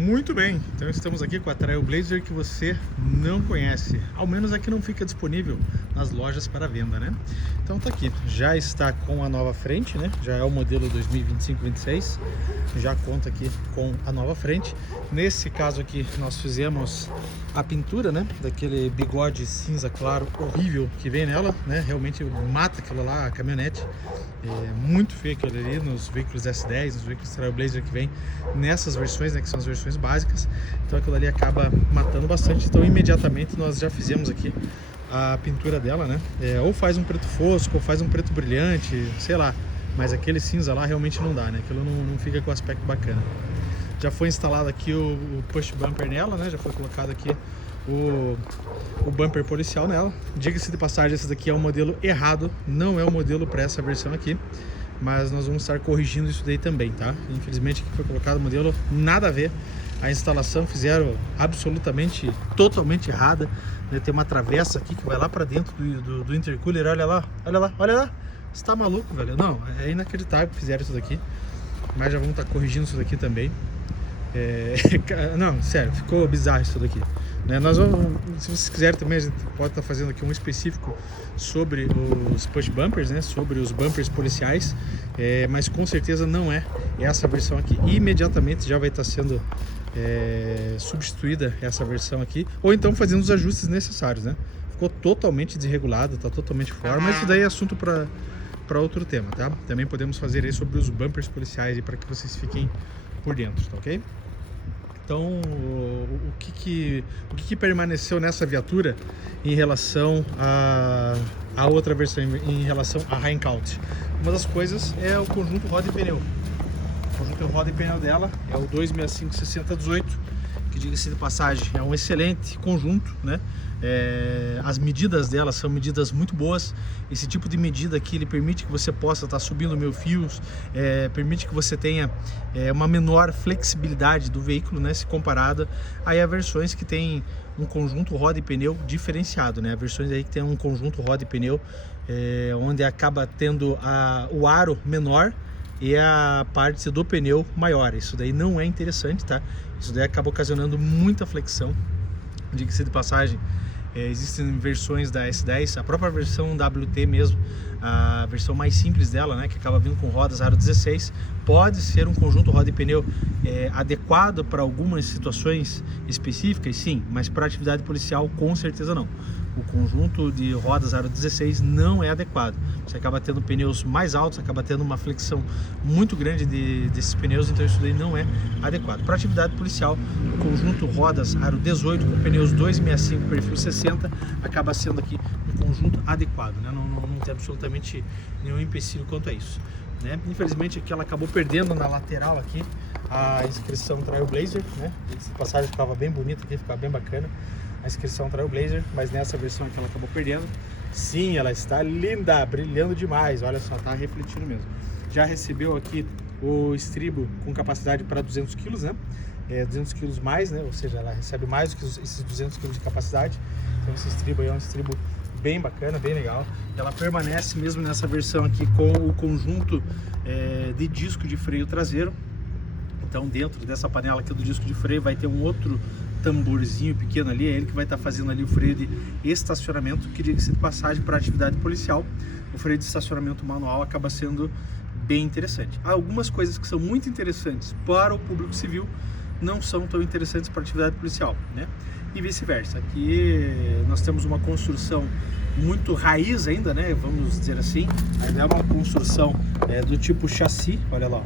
Muito bem, então estamos aqui com a Trailblazer que você não conhece, ao menos aqui não fica disponível nas lojas para venda, né? Então tá aqui, já está com a nova frente, né? Já é o modelo 2025-26, já conta aqui com a nova frente. Nesse caso aqui nós fizemos a pintura, né? Daquele bigode cinza claro horrível que vem nela, né? Realmente mata aquilo lá, a caminhonete. É muito feio aquilo ali nos veículos S10, nos veículos Trailblazer que vem nessas versões, né, que são as versões básicas. Então aquilo ali acaba matando bastante. Então imediatamente nós já fizemos aqui a pintura dela, né? Ou faz um preto fosco, ou faz um preto brilhante, sei lá. Mas aquele cinza lá realmente não dá, né? Aquilo não fica com aspecto bacana. Já foi instalado aqui o push bumper nela, né? Já foi colocado aqui o bumper policial nela. Diga-se de passagem, esse daqui é o modelo errado, não é o modelo para essa versão aqui, mas nós vamos estar corrigindo isso daí também, tá? Infelizmente aqui foi colocado o modelo nada a ver, a instalação fizeram absolutamente, totalmente errada, né? Tem uma travessa aqui que vai lá para dentro do intercooler, olha lá, olha lá, olha lá, você tá maluco, velho? Não, é inacreditável que fizeram isso daqui, mas já vamos estar corrigindo isso daqui também. Não, sério, ficou bizarro isso daqui, né? Nós vamos, se vocês quiserem também, a gente pode estar fazendo aqui um específico sobre os push bumpers, né? Sobre os bumpers policiais, mas com certeza não é essa versão aqui. Imediatamente já vai estar sendo substituída essa versão aqui, ou então fazendo os ajustes necessários, né? Ficou totalmente desregulado, está totalmente fora, mas isso daí é assunto para outro tema, tá? Também podemos fazer aí sobre os bumpers policiais para que vocês fiquem por dentro, tá ok? Então, o que permaneceu nessa viatura em relação a outra versão, em relação a Reincaut? Uma das coisas é o conjunto roda e pneu. O conjunto roda e pneu dela é o 265/6018, que, diga-se de passagem, é um excelente conjunto, né? As medidas dela são medidas muito boas. Esse tipo de medida aqui, ele permite que você possa estar subindo mil fios, permite que você tenha uma menor flexibilidade do veículo, né, se comparada aí a versões que tem um conjunto roda e pneu diferenciado, né? Versões aí que tem um conjunto roda e pneu onde acaba tendo o aro menor e a parte do pneu maior. Isso daí não é interessante, tá? Isso daí acaba ocasionando muita flexão. Diga-se de passagem, existem versões da S10, a própria versão WT mesmo, a versão mais simples dela, né, que acaba vindo com rodas aro 16, pode ser um conjunto roda e pneu adequado para algumas situações específicas, sim, mas para atividade policial com certeza não. O conjunto de rodas aro 16 não é adequado. Você acaba tendo pneus mais altos, acaba tendo uma flexão muito grande desses pneus, então isso daí não é adequado. Para atividade policial, o conjunto rodas aro 18 com pneus 265 perfil 60 acaba sendo aqui um conjunto adequado, né? Não tem absolutamente nenhum empecilho quanto a isso, né? Infelizmente aqui ela acabou perdendo na lateral aqui a inscrição Trailblazer, né? Essa passagem ficava bem bonita aqui, ficava bem bacana a inscrição Trailblazer, mas nessa versão aqui ela acabou perdendo. Sim, ela está linda, brilhando demais, olha só, tá refletindo mesmo. Já recebeu aqui o estribo com capacidade para 200 kg, né? 200 kg mais, né? Ou seja, ela recebe mais do que esses 200 kg de capacidade. Então esse estribo aí é um estribo bem bacana, bem legal. Ela permanece mesmo nessa versão aqui com o conjunto de disco de freio traseiro. Então dentro dessa panela aqui do disco de freio vai ter um outro tamborzinho pequeno ali, é ele que vai estar fazendo ali o freio de estacionamento, que, diga-se de passagem, para atividade policial, o freio de estacionamento manual acaba sendo bem interessante. Há algumas coisas que são muito interessantes para o público civil, não são tão interessantes para a atividade policial, né? E vice-versa. Aqui nós temos uma construção muito raiz ainda, né? Vamos dizer assim, ainda é uma construção do tipo chassi, olha lá,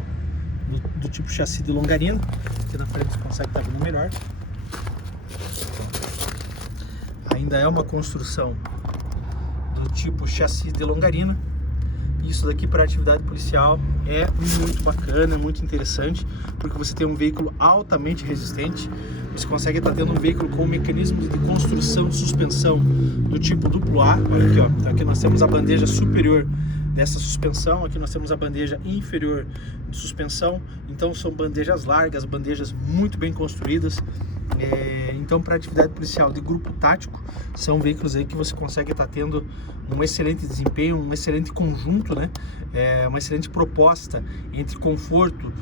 do tipo chassi de longarina. Aqui na frente você consegue estar vendo melhor. Ainda é uma construção do tipo chassi de longarina. Isso daqui para atividade policial é muito bacana, é muito interessante, porque você tem um veículo altamente resistente. Você consegue estar tendo um veículo com um mecanismo de construção de suspensão do tipo duplo A. Olha aqui, ó. Então aqui nós temos a bandeja superior dessa suspensão, aqui nós temos a bandeja inferior de suspensão. Então são bandejas largas, bandejas muito bem construídas. Então, para atividade policial de grupo tático, são veículos aí que você consegue estar tendo um excelente desempenho, um excelente conjunto, né? Uma excelente proposta entre conforto,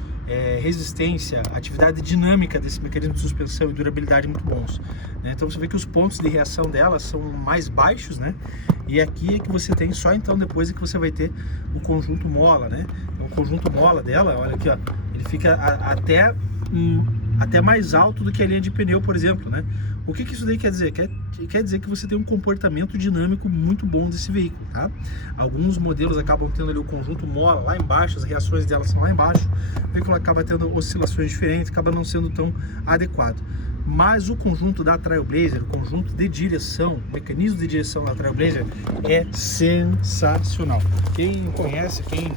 resistência, atividade dinâmica desse mecanismo de suspensão e durabilidade muito bons, né? Então você vê que os pontos de reação dela são mais baixos, né? E aqui é que você tem só então depois é que você vai ter o conjunto mola, né? Então, o conjunto mola dela, olha aqui, ó, ele fica até mais alto do que a linha de pneu, por exemplo, né? O que isso daí quer dizer? Quer dizer que você tem um comportamento dinâmico muito bom desse veículo, tá? Alguns modelos acabam tendo ali o conjunto mola lá embaixo, as reações delas são lá embaixo, o veículo acaba tendo oscilações diferentes, acaba não sendo tão adequado. Mas o conjunto da Trailblazer, o conjunto de direção, o mecanismo de direção da Trailblazer é sensacional. Quem conhece, quem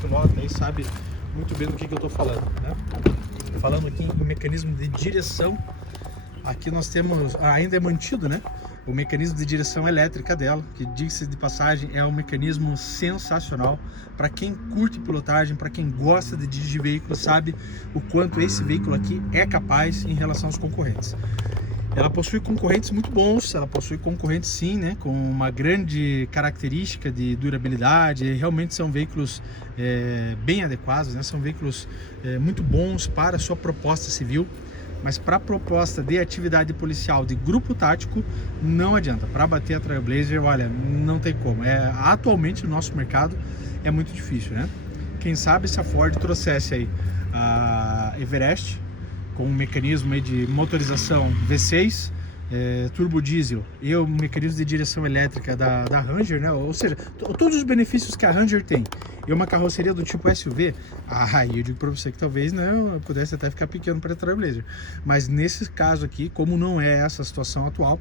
pilota aí sabe muito bem do que eu estou falando, né? Falando aqui em mecanismo de direção, aqui nós temos, ainda é mantido, né, o mecanismo de direção elétrica dela, que, diga-se de passagem, é um mecanismo sensacional. Para quem curte pilotagem, para quem gosta de dirigir veículo, sabe o quanto esse veículo aqui é capaz em relação aos concorrentes. Ela possui concorrentes muito bons, ela possui concorrentes sim, né, com uma grande característica de durabilidade. Realmente são veículos bem adequados, né, são veículos muito bons para a sua proposta civil, mas para a proposta de atividade policial de grupo tático não adianta. Para bater a Trailblazer, olha, não tem como. Atualmente no nosso mercado é muito difícil, né? Quem sabe se a Ford trouxesse aí a Everest com um mecanismo aí de motorização V6, turbo diesel e o mecanismo de direção elétrica da Ranger, né? Ou seja, todos os benefícios que a Ranger tem e uma carroceria do tipo SUV, eu digo para você que talvez não pudesse até ficar pequeno para a Trailblazer, mas nesse caso aqui, como não é essa a situação atual,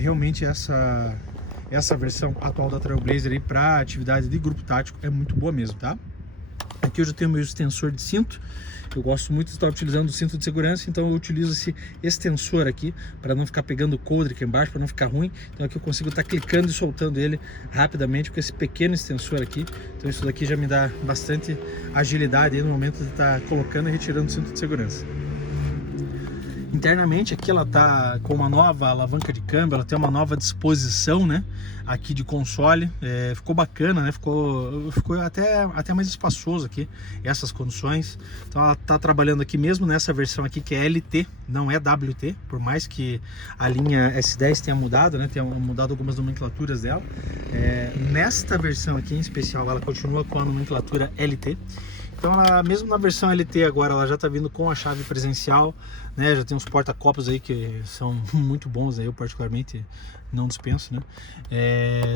realmente essa versão atual da Trailblazer aí para atividade de grupo tático é muito boa mesmo, tá? Aqui eu já tenho meu extensor de cinto. Eu gosto muito de estar utilizando o cinto de segurança, então eu utilizo esse extensor aqui para não ficar pegando o coldre aqui embaixo, para não ficar ruim. Então aqui eu consigo estar clicando e soltando ele rapidamente com esse pequeno extensor aqui. Então isso daqui já me dá bastante agilidade aí no momento de estar colocando e retirando o cinto de segurança. Internamente aqui ela tá com uma nova alavanca de câmbio, ela tem uma nova disposição, né, aqui de console, ficou bacana, né, ficou até mais espaçoso aqui, essas condições. Então ela tá trabalhando aqui mesmo nessa versão aqui que é LT, não é WT, por mais que a linha S10 tenha mudado, né, tenha mudado algumas nomenclaturas dela. Nesta versão aqui em especial ela continua com a nomenclatura LT. Então ela, mesmo na versão LT agora, ela já está vindo com a chave presencial, né? Já tem uns porta-copos aí que são muito bons, aí eu particularmente não dispenso, né?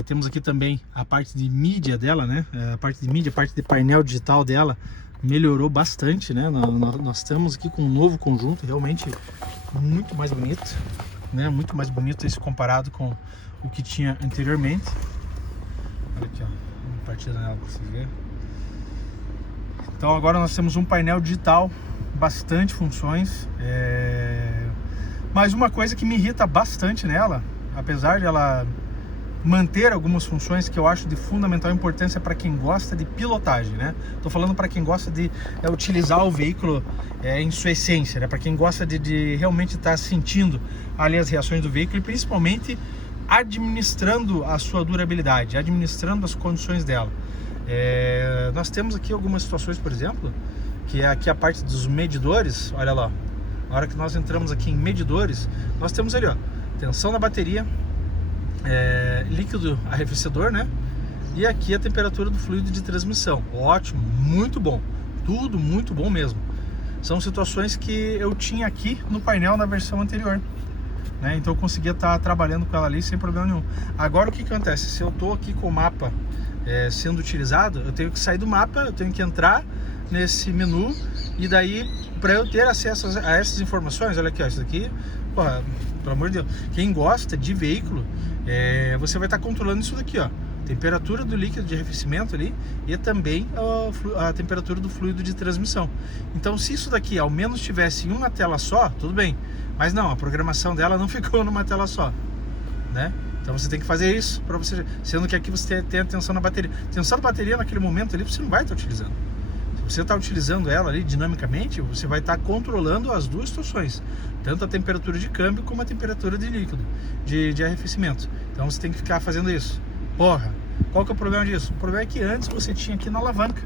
Temos aqui também a parte de mídia dela, né? A parte de mídia, a parte de painel digital dela melhorou bastante, né? Nós estamos aqui com um novo conjunto, realmente muito mais bonito, né? Muito mais bonito isso comparado com o que tinha anteriormente. Olha aqui, ó, uma partida nela para vocês verem. Então agora nós temos um painel digital, bastante funções, mas uma coisa que me irrita bastante nela, apesar de ela manter algumas funções que eu acho de fundamental importância para quem gosta de pilotagem, né? Tô falando para quem gosta de utilizar o veículo em sua essência, né? Para quem gosta de realmente estar sentindo ali as reações do veículo e principalmente administrando a sua durabilidade, administrando as condições dela. Nós temos aqui algumas situações, por exemplo, que é aqui a parte dos medidores. Olha lá, na hora que nós entramos aqui em medidores, nós temos ali, ó, tensão na bateria, líquido arrefecedor, né? E aqui a temperatura do fluido de transmissão. Ótimo, muito bom, tudo muito bom mesmo. São situações que eu tinha aqui no painel na versão anterior, né? Então eu conseguia estar trabalhando com ela ali sem problema nenhum. Agora o que acontece? Se eu estou aqui com o mapa sendo utilizado, eu tenho que sair do mapa, eu tenho que entrar nesse menu e daí para eu ter acesso a essas informações, olha aqui, ó, isso daqui, porra, pelo amor de Deus, quem gosta de veículo, você vai estar controlando isso daqui, ó, temperatura do líquido de arrefecimento ali e também a temperatura do fluido de transmissão. Então se isso daqui ao menos tivesse em uma tela só, tudo bem, mas não, a programação dela não ficou numa tela só, né? Então você tem que fazer isso para você, sendo que aqui você tem a tensão na bateria. Tensão da bateria naquele momento ali você não vai estar utilizando. você está utilizando ela ali dinamicamente, você vai estar controlando as duas situações, tanto a temperatura de câmbio como a temperatura de líquido, de arrefecimento. Então você tem que ficar fazendo isso. Porra, qual que é o problema disso? O problema é que antes você tinha aqui na alavanca.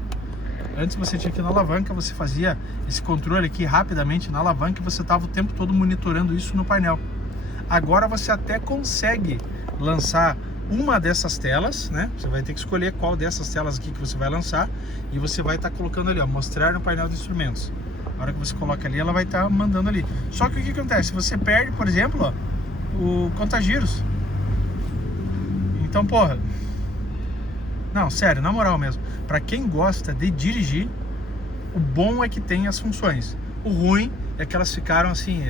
Você fazia esse controle aqui rapidamente na alavanca e você estava o tempo todo monitorando isso no painel. Agora você até consegue lançar uma dessas telas, né? Você vai ter que escolher qual dessas telas aqui que você vai lançar e você vai estar colocando ali, ó, mostrar no painel de instrumentos. A hora que você coloca ali, ela vai estar mandando ali. Só que o que acontece? Você perde, por exemplo, ó, o contagiros. Então, porra, não, sério, na moral mesmo, para quem gosta de dirigir, o bom é que tem as funções. O ruim é que elas ficaram assim,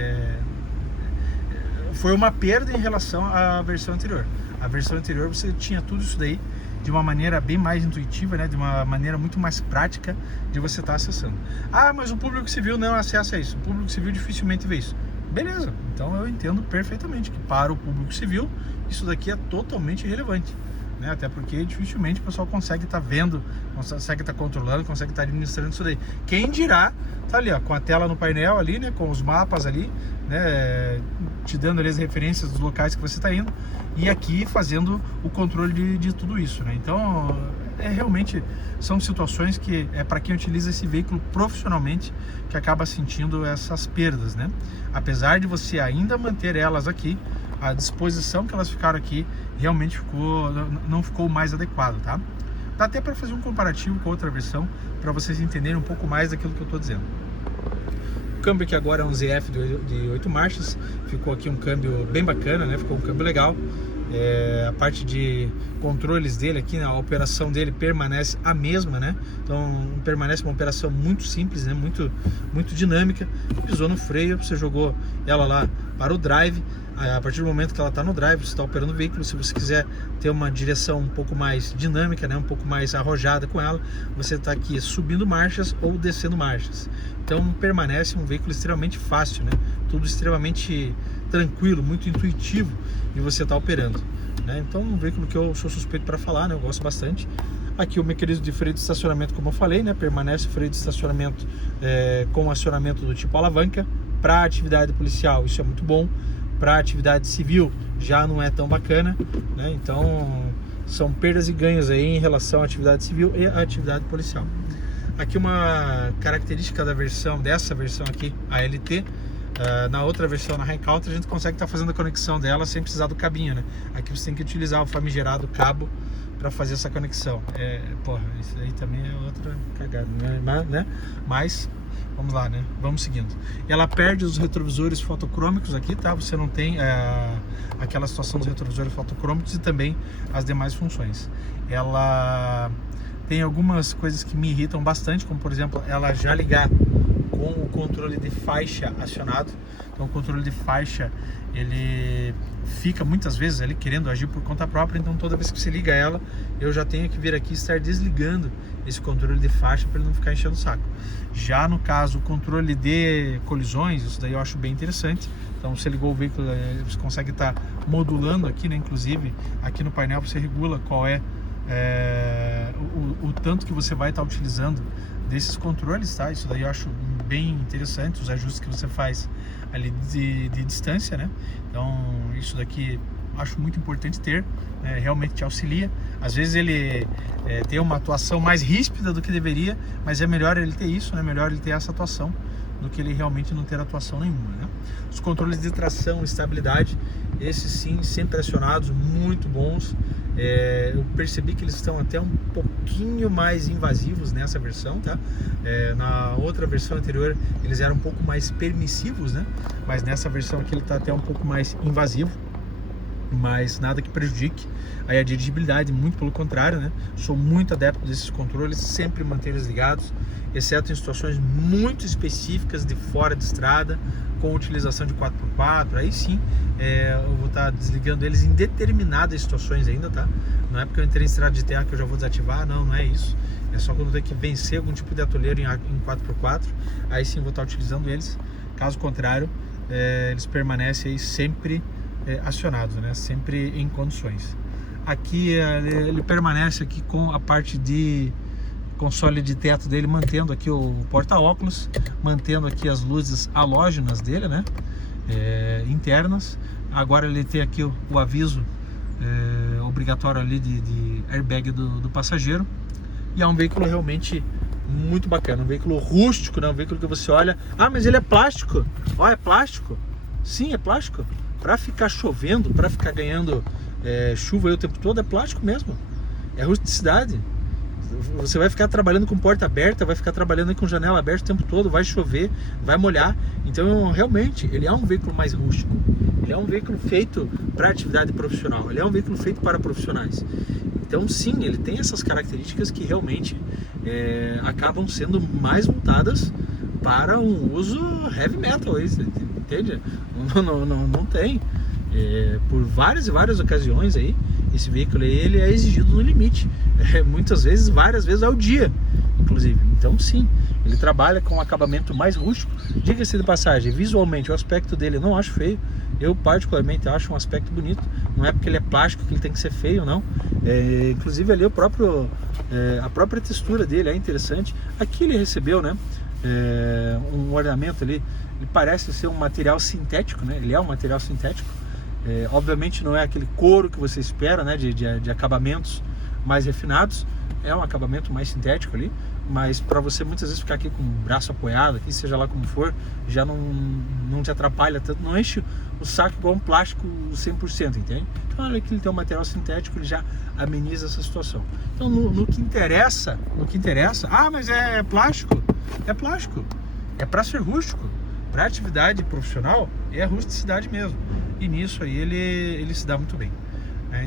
foi uma perda em relação à versão anterior. A versão anterior você tinha tudo isso daí de uma maneira bem mais intuitiva, né? De uma maneira muito mais prática de você estar acessando. Ah, mas o público civil não acessa isso. O público civil dificilmente vê isso. Beleza, então eu entendo perfeitamente que para o público civil isso daqui é totalmente irrelevante, né? Até porque dificilmente o pessoal consegue estar vendo, consegue estar controlando, consegue estar administrando isso daí. Quem dirá, tá ali, ó, com a tela no painel ali, né? Com os mapas ali, né? Te dando ali as referências dos locais que você está indo e aqui fazendo o controle de tudo isso, né? Então, realmente são situações que é para quem utiliza esse veículo profissionalmente que acaba sentindo essas perdas, né? Apesar de você ainda manter elas aqui, a disposição que elas ficaram aqui realmente não ficou mais adequado, tá? Dá até para fazer um comparativo com outra versão para vocês entenderem um pouco mais daquilo que eu estou dizendo. O câmbio aqui agora é um ZF de 8 marchas, ficou aqui um câmbio bem bacana, né? Ficou um câmbio legal. A parte de controles dele aqui, né, a operação dele permanece a mesma, né? Então permanece uma operação muito simples, né? Muito dinâmica. Pisou no freio, você jogou ela lá para o drive. A partir do momento que ela está no drive, você está operando o veículo. Se você quiser ter uma direção um pouco mais dinâmica, né, um pouco mais arrojada com ela, você está aqui subindo marchas ou descendo marchas. Então permanece um veículo extremamente fácil, né? Tudo extremamente tranquilo, muito intuitivo e você está operando, né? Então um veículo que eu sou suspeito para falar, né? Eu gosto bastante. Aqui o mecanismo de freio de estacionamento, como eu falei, né? Permanece o freio de estacionamento com acionamento do tipo alavanca. Para atividade policial isso é muito bom. Para atividade civil já não é tão bacana, né? Então são perdas e ganhos aí em relação à atividade civil e à atividade policial. Aqui uma característica dessa versão aqui, a LT. Na outra versão, na Rheinkalter, a gente consegue estar fazendo a conexão dela sem precisar do cabinho, né? Aqui você tem que utilizar o famigerado cabo para fazer essa conexão. Porra, isso aí também é outra cagada, né? Mas vamos lá, né? Vamos seguindo. Ela perde os retrovisores fotocrômicos aqui, tá? Você não tem aquela situação dos retrovisores fotocrômicos e também as demais funções. Ela tem algumas coisas que me irritam bastante, como por exemplo, ela já ligar com o controle de faixa acionado. Então o controle de faixa, ele fica muitas vezes ali querendo agir por conta própria, então toda vez que você liga ela, eu já tenho que vir aqui e estar desligando esse controle de faixa para ele não ficar enchendo o saco. Já no caso, o controle de colisões, isso daí eu acho bem interessante. Então você ligou o veículo, você consegue estar modulando aqui, né? Inclusive aqui no painel você regula qual é o tanto que você vai estar utilizando desses controles, tá? Isso daí eu acho bem interessante, os ajustes que você faz ali de distância, né? Então isso daqui acho muito importante ter, né? Realmente te auxilia. Às vezes ele tem uma atuação mais ríspida do que deveria, mas é melhor ele ter isso, né? Melhor ele ter essa atuação do que ele realmente não ter atuação nenhuma, né? Os controles de tração e estabilidade, esses sim, sempre acionados, muito bons. Eu percebi que eles estão até um pouquinho mais invasivos nessa versão, tá? Na outra versão anterior eles eram um pouco mais permissivos, né? Mas nessa versão aqui ele está até um pouco mais invasivo, mas nada que prejudique aí a dirigibilidade, muito pelo contrário, né? Sou muito adepto desses controles, sempre manter eles ligados, exceto em situações muito específicas de fora de estrada, com utilização de 4x4, aí sim eu vou estar desligando eles em determinadas situações ainda, tá? Não é porque eu entrei em estrada de terra que eu já vou desativar, não é isso. É só quando eu tenho que vencer algum tipo de atoleiro em 4x4, aí sim vou estar utilizando eles. Caso contrário, eles permanecem aí sempre acionados, né? Sempre em condições. Aqui ele permanece aqui com a parte de console de teto dele, mantendo aqui o porta-óculos, mantendo aqui as luzes halógenas dele, né? Internas. Agora ele tem aqui o aviso obrigatório ali de airbag do passageiro. E é um veículo realmente muito bacana, um veículo rústico, né? Um veículo que você olha, mas ele é plástico. Ó, é plástico? Sim, é plástico. Para ficar chovendo, para ficar ganhando chuva aí o tempo todo, é plástico mesmo. É rusticidade. Você vai ficar trabalhando com porta aberta, vai ficar trabalhando aí com janela aberta o tempo todo, vai chover, vai molhar. Então, realmente, ele é um veículo mais rústico. Ele é um veículo feito para atividade profissional. Ele é um veículo feito para profissionais. Então, sim, ele tem essas características que realmente acabam sendo mais voltadas para um uso heavy metal, entende? Não tem. Por várias e várias ocasiões aí, esse veículo aí, ele é exigido no limite, muitas vezes, várias vezes ao dia, inclusive. Então, sim, ele trabalha com um acabamento mais rústico. Diga-se de passagem, visualmente, o aspecto dele eu não acho feio. Eu particularmente acho um aspecto bonito. Não é porque ele é plástico que ele tem que ser feio, não. Inclusive ali a própria textura dele é interessante. Aqui ele recebeu, né, um ornamento ali. Ele parece ser um material sintético, né? Ele é um material sintético. Obviamente não é aquele couro que você espera, né, de acabamentos mais refinados. É um acabamento mais sintético ali, mas para você muitas vezes ficar aqui com o braço apoiado, aqui, seja lá como for, já não te atrapalha tanto, não enche o saco igual um plástico 100%, entende? Então olha que ele tem um material sintético, ele já ameniza essa situação. Então no que interessa, mas é plástico, é para ser rústico. Para atividade profissional, é a rusticidade mesmo. E nisso aí ele se dá muito bem.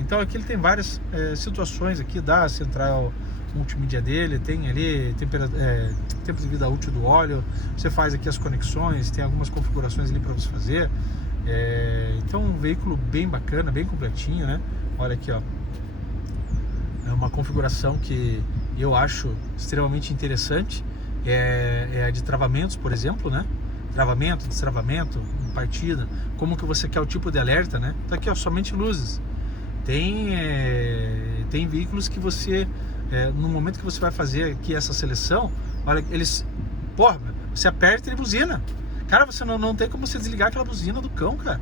Então aqui ele tem várias situações aqui da central multimídia dele, tem ali tempo de vida útil do óleo, você faz aqui as conexões, tem algumas configurações ali para você fazer. Então um veículo bem bacana, bem completinho, né? Olha aqui, ó. É uma configuração que eu acho extremamente interessante. É a de travamentos, por exemplo, né? Travamento, destravamento, partida, como que você quer o tipo de alerta, né? Tá aqui, ó, somente luzes. Tem veículos que você, no momento que você vai fazer aqui essa seleção, olha, você aperta e ele buzina. Cara, você não tem como você desligar aquela buzina do cão, cara.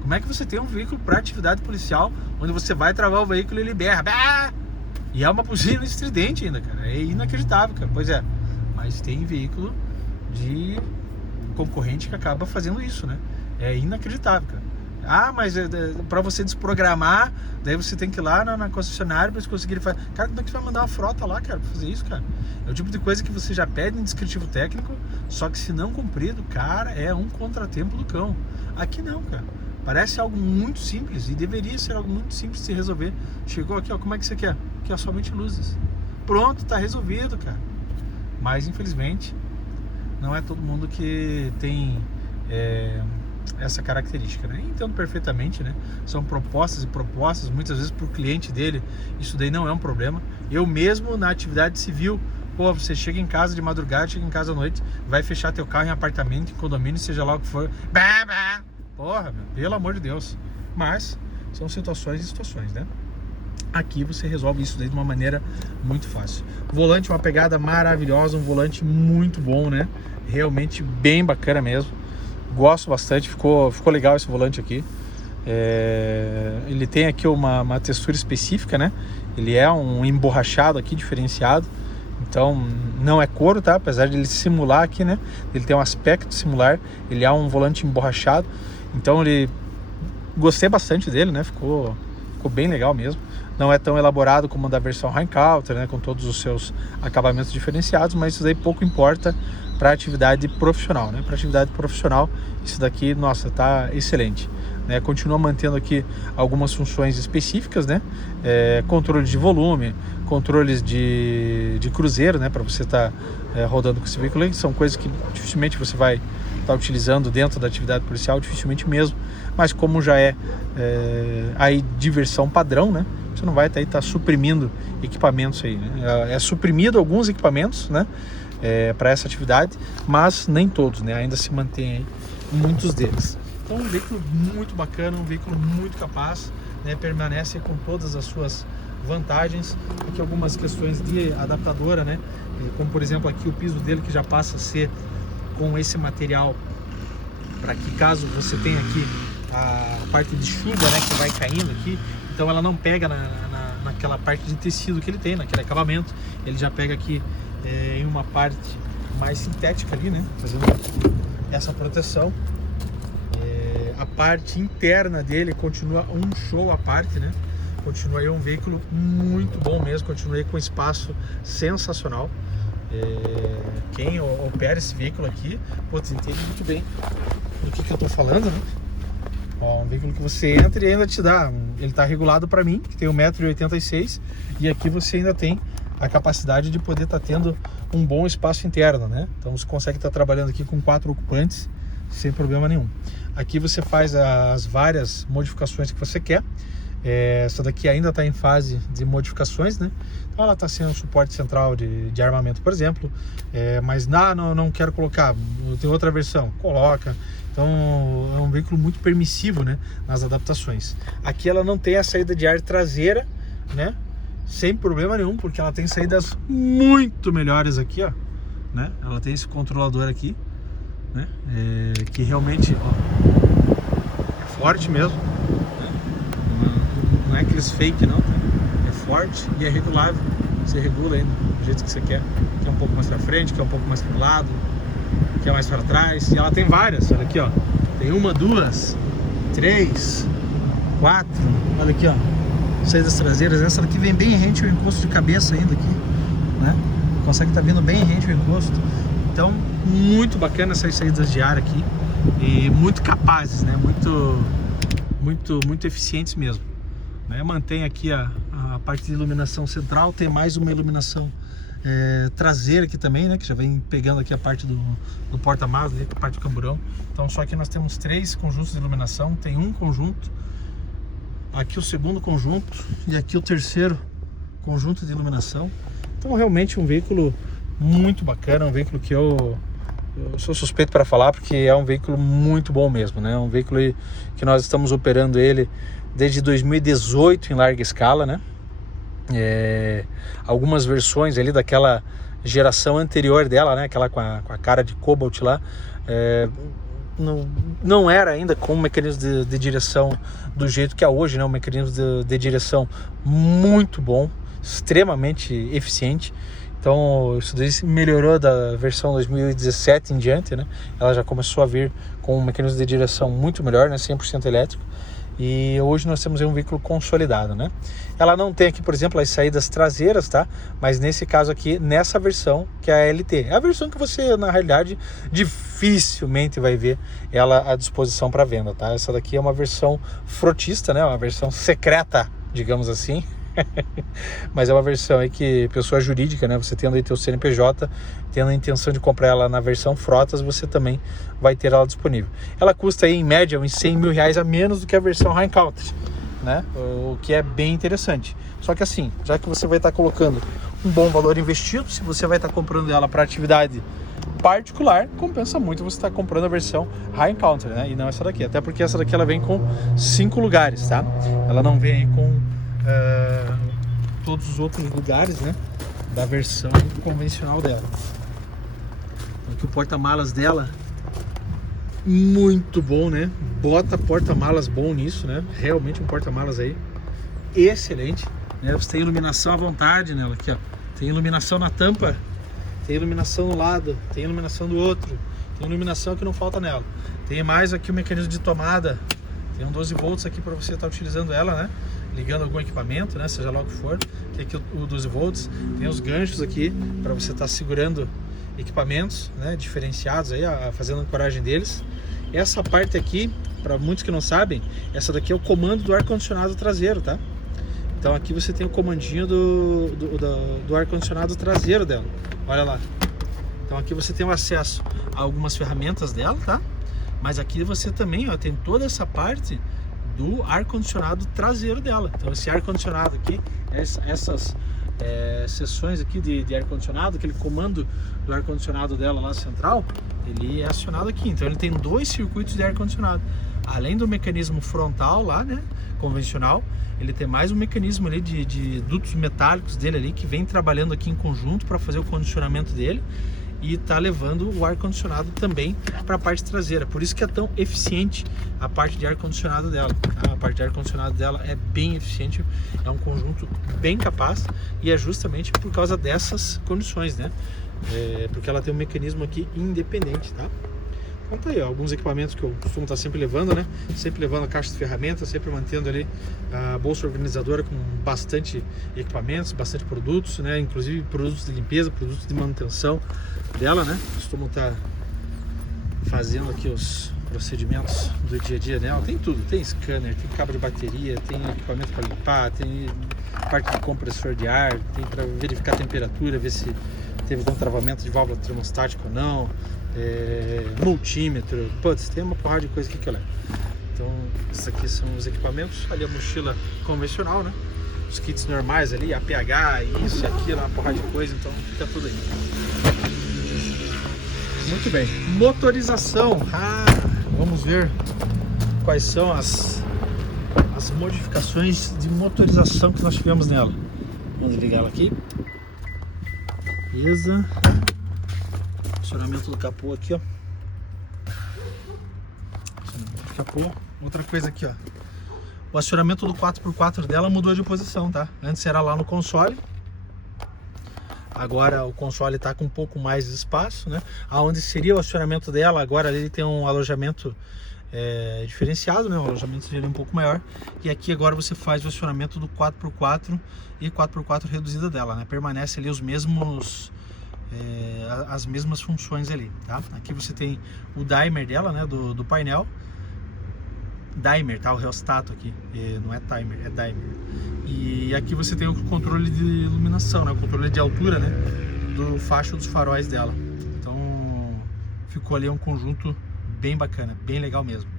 Como é que você tem um veículo para atividade policial, onde você vai travar o veículo e ele berra, e é uma buzina estridente ainda, cara. É inacreditável, cara. Pois é, mas tem veículo de concorrente que acaba fazendo isso, né? É inacreditável, cara. Mas para você desprogramar, daí você tem que ir lá na concessionária para conseguir fazer. Cara, como é que você vai mandar uma frota lá, cara, para fazer isso, cara? É o tipo de coisa que você já pede em descritivo técnico, só que se não cumprido, cara, é um contratempo do cão. Aqui não, cara. Parece algo muito simples e deveria ser algo muito simples de se resolver. Chegou aqui, ó, como é que você quer? Aqui, ó, somente luzes. Pronto, tá resolvido, cara. Mas, infelizmente, não é todo mundo que tem essa característica, né? Entendo perfeitamente, né? São propostas e propostas, muitas vezes para o cliente dele, isso daí não é um problema. Eu mesmo, na atividade civil, você chega em casa de madrugada, chega em casa à noite, vai fechar teu carro em apartamento, em condomínio, seja lá o que for. Porra, meu, pelo amor de Deus. Mas são situações e situações, né? Aqui você resolve isso daí de uma maneira muito fácil. O volante, uma pegada maravilhosa, um volante muito bom, né? Realmente bem bacana mesmo. Gosto bastante, ficou legal esse volante aqui. Ele tem aqui uma textura específica, né? Ele é um emborrachado aqui, diferenciado. Então não é couro, tá? Apesar de ele simular aqui, né? Ele tem um aspecto similar. Ele é um volante emborrachado. Então gostei bastante dele, né? Ficou bem legal mesmo. Não é tão elaborado como o da versão Rheinkalter, né, com todos os seus acabamentos diferenciados, mas isso daí pouco importa para atividade profissional, né? Para atividade profissional, isso daqui, nossa, tá excelente, né? Continua mantendo aqui algumas funções específicas, né? Controle de volume, controles de cruzeiro, né? Para você estar rodando com esse veículo aí, que são coisas que dificilmente você vai estar utilizando dentro da atividade policial, dificilmente mesmo, mas como já aí diversão padrão, né? Você não vai estar suprimindo equipamentos aí, né? É suprimido alguns equipamentos, né? Para essa atividade, mas nem todos, né? Ainda se mantém aí muitos deles. Então um veículo muito bacana, um veículo muito capaz, né? Permanece com todas as suas vantagens. Aqui algumas questões de adaptadora, né? Como por exemplo aqui o piso dele, que já passa a ser com esse material, para que caso você tenha aqui a parte de chuva, né, que vai caindo aqui, então ela não pega naquela parte de tecido que ele tem, naquele acabamento. Ele já pega aqui em uma parte mais sintética ali, né, fazendo essa proteção. A parte interna dele continua um show à parte, né? Continua aí um veículo muito bom mesmo, continua aí com espaço sensacional. Quem opera esse veículo aqui, putz, entende muito bem do que eu tô falando, né? Ó, um veículo que você entra e ainda te dá, ele tá regulado para mim, que tem 1,86 m, e aqui você ainda tem a capacidade de poder estar tendo um bom espaço interno, né? Então você consegue estar trabalhando aqui com 4 ocupantes sem problema nenhum. Aqui você faz as várias modificações que você quer. Essa daqui ainda está em fase de modificações, né? Então ela está sendo um suporte central de armamento, por exemplo. Mas não quero colocar, tem outra versão, coloca. Então é um veículo muito permissivo, né, nas adaptações. Aqui ela não tem a saída de ar traseira, né? Sem problema nenhum, porque ela tem saídas muito melhores aqui, ó, né? Ela tem esse controlador aqui, né? Que realmente, ó, é forte mesmo, né? Não é aqueles fake não, tá? É forte e é regulável. Você regula ainda do jeito que você quer. Quer um pouco mais para frente, quer um pouco mais para o lado, quer mais para trás. E ela tem várias, olha aqui, ó. Tem 1, 2, 3, 4. Olha aqui, ó. Saídas traseiras. Essa daqui vem bem rente ao encosto de cabeça ainda aqui, né? Consegue estar vindo bem rente ao encosto. Então, muito bacana essas saídas de ar aqui. E muito capazes, né? Muito eficientes mesmo. Mantém aqui a parte de iluminação central. Tem mais uma iluminação traseira aqui também, né? Que já vem pegando aqui a parte do porta-malas, a parte do camburão. Então só que nós temos 3 conjuntos de iluminação. Tem um conjunto, aqui o segundo conjunto e aqui o terceiro conjunto de iluminação. Então realmente um veículo muito bacana, um veículo que eu sou suspeito para falar, porque é um veículo muito bom mesmo, né? Um veículo que nós estamos operando ele desde 2018 em larga escala, né? Algumas versões ali daquela geração anterior dela, né? Aquela com a cara de Cobalt lá, não era ainda com um mecanismo de direção do jeito que é hoje, né? Um mecanismo de direção muito bom, extremamente eficiente. Então isso daí melhorou da versão 2017 em diante, né? Ela já começou a vir com um mecanismo de direção muito melhor, né? 100% elétrico. E hoje nós temos aí um veículo consolidado, né? Ela não tem aqui, por exemplo, as saídas traseiras, tá? Mas nesse caso aqui, nessa versão, que é a LT. É a versão que você, na realidade, dificilmente vai ver ela à disposição para venda, tá? Essa daqui é uma versão frotista, né? Uma versão secreta, digamos assim. Mas é uma versão aí que, pessoa jurídica, né? Você tendo aí teu CNPJ, tendo a intenção de comprar ela na versão frotas, você também vai ter ela disponível. Ela custa aí em média uns 100 mil reais a menos do que a versão High Country, né? O que é bem interessante. Só que assim, já que você vai estar colocando um bom valor investido, se você vai estar comprando ela para atividade particular, compensa muito você estar comprando a versão High Country, né? E não essa daqui, até porque essa daqui ela vem com 5 lugares, tá? Ela não vem com todos os outros lugares, né, da versão convencional dela. Aqui o porta-malas dela, muito bom, né? Bota porta-malas bom nisso, né? Realmente um porta-malas aí excelente, né? Você tem iluminação à vontade nela aqui, ó. Tem iluminação na tampa, tem iluminação no lado, tem iluminação do outro, tem iluminação que não falta nela. Tem mais aqui o mecanismo de tomada. Tem um 12 volts aqui para você estar utilizando ela, né? Ligando algum equipamento, né? Seja lá o que for. Tem aqui o 12 volts. Tem os ganchos aqui para você estar segurando equipamentos, né? Diferenciados aí, fazendo a ancoragem deles. Essa parte aqui, para muitos que não sabem, essa daqui é o comando do ar-condicionado traseiro, tá? Então aqui você tem o comandinho do ar-condicionado traseiro dela. Olha lá. Então aqui você tem o acesso a algumas ferramentas dela, tá? Mas aqui você também, ó, tem toda essa parte do ar-condicionado traseiro dela. Então esse ar-condicionado aqui, essas seções aqui de ar-condicionado, aquele comando do ar-condicionado dela lá central, ele é acionado aqui. Então ele tem 2 circuitos de ar-condicionado. Além do mecanismo frontal lá, né, convencional, ele tem mais um mecanismo ali de dutos metálicos dele ali, que vem trabalhando aqui em conjunto para fazer o condicionamento dele. E tá levando o ar-condicionado também para a parte traseira. Por isso que é tão eficiente a parte de ar-condicionado dela. A parte de ar-condicionado dela é bem eficiente, é um conjunto bem capaz, e é justamente por causa dessas condições, né? Porque ela tem um mecanismo aqui independente, tá? Então tá aí, ó, alguns equipamentos que eu costumo estar sempre levando, né? Sempre levando a caixa de ferramentas, sempre mantendo ali a bolsa organizadora com bastante equipamentos, bastante produtos, né? Inclusive produtos de limpeza, produtos de manutenção dela, né? Costumo estar fazendo aqui os procedimentos do dia a dia dela. Tem tudo, tem scanner, tem cabo de bateria, tem equipamento para limpar, tem parte de compressor de ar, tem para verificar a temperatura, ver se teve algum travamento de válvula termostática ou não, multímetro, putz, tem uma porrada de coisa aqui que eu levo. Então, esses aqui são os equipamentos, ali a mochila convencional, né? Os kits normais ali, APH, isso e aquilo, uma porrada de coisa, então fica tudo aí. Muito bem, motorização. Vamos ver quais são as modificações de motorização que nós tivemos nela. Vamos ligar ela aqui. Beleza. Acionamento do capô aqui, ó. Acionamento do capô. Outra coisa aqui, ó. O acionamento do 4x4 dela mudou de posição, tá? Antes era lá no console. Agora o console está com um pouco mais de espaço, né? Aonde seria o acionamento dela, agora ele tem um alojamento diferenciado, né? Um alojamento seria um pouco maior. E aqui agora você faz o acionamento do 4x4 e 4x4 reduzida dela, né? Permanece ali os mesmos, as mesmas funções ali, tá? Aqui você tem o dimer dela, né? Do painel. Dimer, tá? O reostato aqui, não é timer, é dimer. E aqui você tem o controle de iluminação, né? O controle de altura, né? Do facho dos faróis dela. Então ficou ali um conjunto bem bacana, bem legal mesmo.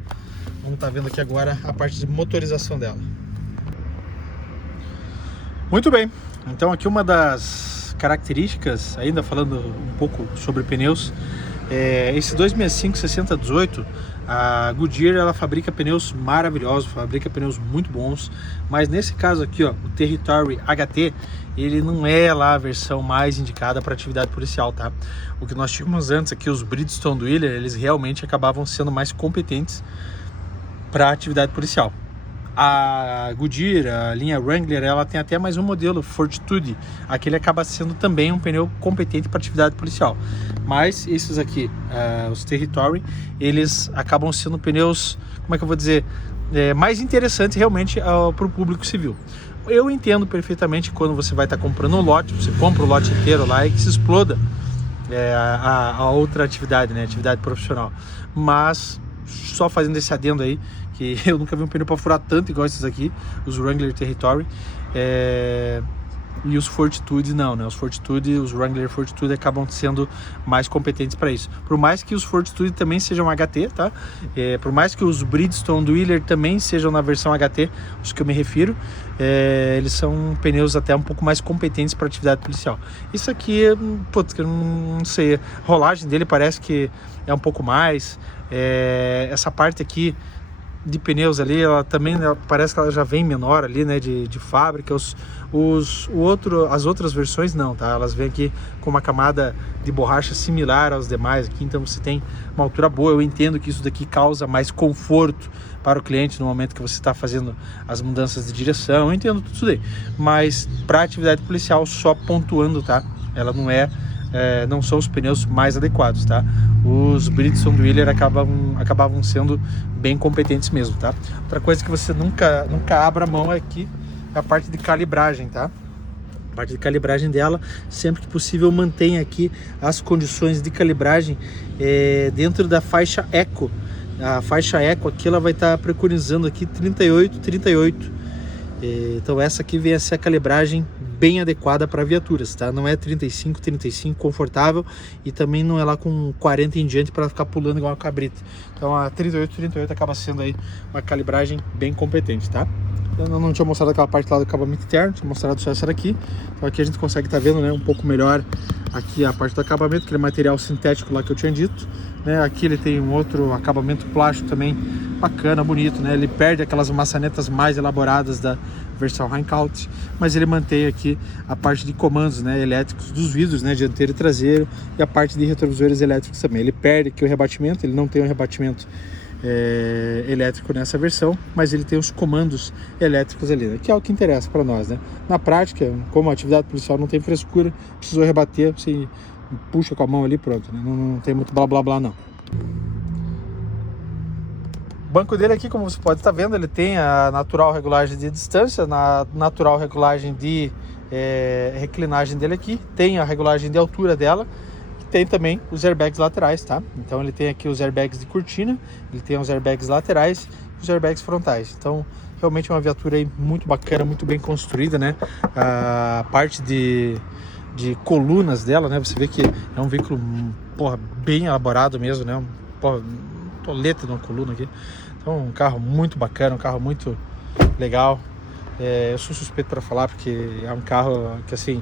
Vamos estar vendo aqui agora a parte de motorização dela. Muito bem, então aqui uma das características, ainda falando um pouco sobre pneus, esse 265/6018, a Goodyear ela fabrica pneus maravilhosos, fabrica pneus muito bons, mas nesse caso aqui, ó, o Territory HT, ele não é lá a versão mais indicada para atividade policial, tá? O que nós tínhamos antes aqui, os Bridgestone Wheeler, eles realmente acabavam sendo mais competentes para atividade policial. A Goodyear, a linha Wrangler, ela tem até mais um modelo, Fortitude. Aquele acaba sendo também um pneu competente para atividade policial. Mas esses aqui, os Territory, eles acabam sendo pneus, como é que eu vou dizer, mais interessantes realmente para o público civil. Eu entendo perfeitamente quando você vai estar comprando um lote, você compra o lote inteiro lá e que se exploda a outra atividade, né, atividade profissional. Mas só fazendo esse adendo aí, que eu nunca vi um pneu para furar tanto igual esses aqui, os Wrangler Territory, e os Fortitude não, né? Os Fortitude, os Wrangler Fortitude acabam sendo mais competentes para isso. Por mais que os Fortitude também sejam HT, tá? Por mais que os Bridgestone Wheeler também sejam na versão HT, os que eu me refiro, eles são pneus até um pouco mais competentes para atividade policial. Isso aqui, putz, eu não sei, a rolagem dele parece que é um pouco mais, essa parte aqui de pneus ali, ela também parece que ela já vem menor ali, né, de fábrica. As outras versões não, tá? Elas vêm aqui com uma camada de borracha similar aos demais aqui, então você tem uma altura boa. Eu entendo que isso daqui causa mais conforto para o cliente no momento que você está fazendo as mudanças de direção, eu entendo tudo isso daí, mas para atividade policial, só pontuando, tá? Ela não são os pneus mais adequados, tá? Os Bridgestone Wheeler acabavam sendo bem competentes mesmo, tá? Outra coisa que você nunca abra mão aqui é a parte de calibragem, tá? A parte de calibragem dela, sempre que possível, mantenha aqui as condições de calibragem dentro da faixa Eco. A faixa Eco aqui, ela vai estar preconizando aqui 38, 38. Então essa aqui vem a ser a calibragem bem adequada para viaturas, tá? Não é 35 confortável e também não é lá com 40 em diante para ficar pulando igual uma cabrita. Então a 38 acaba sendo aí uma calibragem bem competente, tá? Eu não tinha mostrado aquela parte lá do acabamento interno, tinha mostrado só essa daqui. Então aqui a gente consegue estar vendo, né, um pouco melhor aqui a parte do acabamento, aquele material sintético lá que eu tinha dito, né? Aqui ele tem um outro acabamento plástico também bacana, bonito, né? Ele perde aquelas maçanetas mais elaboradas da versão Rheinkalter, mas ele mantém aqui a parte de comandos, né, elétricos dos vidros, né, dianteiro e traseiro, e a parte de retrovisores elétricos também. Ele perde aqui o rebatimento, ele não tem um rebatimento elétrico nessa versão, mas ele tem os comandos elétricos ali, né, que é o que interessa para nós, né? Na prática, como a atividade policial não tem frescura, precisou rebater, você puxa com a mão ali, pronto, né? Não tem muito blá blá blá não. O banco dele aqui, como você pode estar vendo, ele tem a natural regulagem de distância, na natural regulagem de reclinagem dele aqui, tem a regulagem de altura dela, tem também os airbags laterais, tá? Então ele tem aqui os airbags de cortina, ele tem os airbags laterais e os airbags frontais. Então realmente é uma viatura aí muito bacana, muito bem construída, né? A parte de colunas dela, né? Você vê que é um veículo, porra, bem elaborado mesmo, né? Porra, um tolete de uma coluna aqui. Então um carro muito bacana, um carro muito legal. Eu sou suspeito para falar porque é um carro que assim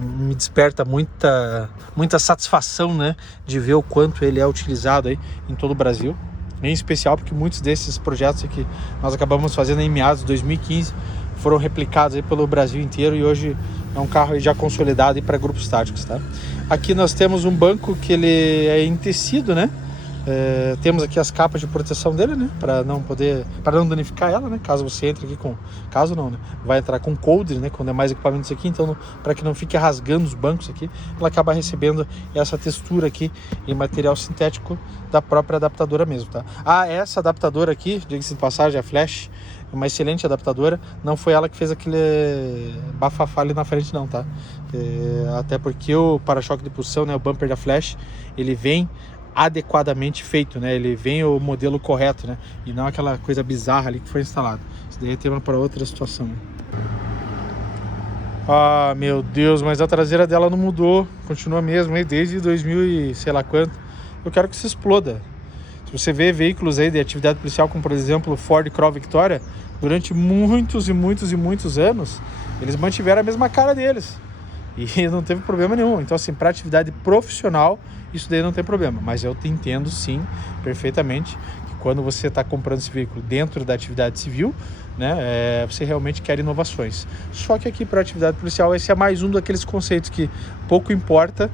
me desperta muita satisfação, né, de ver o quanto ele é utilizado aí em todo o Brasil, em especial porque muitos desses projetos que nós acabamos fazendo em meados de 2015 foram replicados aí pelo Brasil inteiro e hoje é um carro aí já consolidado para grupos táticos, tá? Aqui nós temos um banco que ele é em tecido, né? Temos aqui as capas de proteção dele, né, para não danificar ela, né, caso você entre aqui caso não, né, vai entrar com coldre, né, com demais equipamentos aqui, então para que não fique rasgando os bancos aqui, ela acaba recebendo essa textura aqui em material sintético da própria adaptadora mesmo, tá? Essa adaptadora aqui, diga-se de passagem, a Flash, uma excelente adaptadora, não foi ela que fez aquele bafafá ali na frente não, tá? Até porque o para-choque de impulsão, né, o bumper da Flash, ele vem adequadamente feito, né? Ele vem o modelo correto, né? E não aquela coisa bizarra ali que foi instalado. Isso daí é tema para outra situação, né? Ah, meu Deus, mas a traseira dela não mudou, continua mesmo aí desde 2000 e sei lá quanto. Eu quero que se exploda. Se você vê veículos aí de atividade policial, como por exemplo o Ford Crown Victoria, durante muitos anos, eles mantiveram a mesma cara deles. E não teve problema nenhum. Então assim, para atividade profissional, isso daí não tem problema. Mas eu te entendo sim, perfeitamente, que quando você está comprando esse veículo dentro da atividade civil, né, você realmente quer inovações. Só que aqui para a atividade policial esse é mais um daqueles conceitos que pouco importa,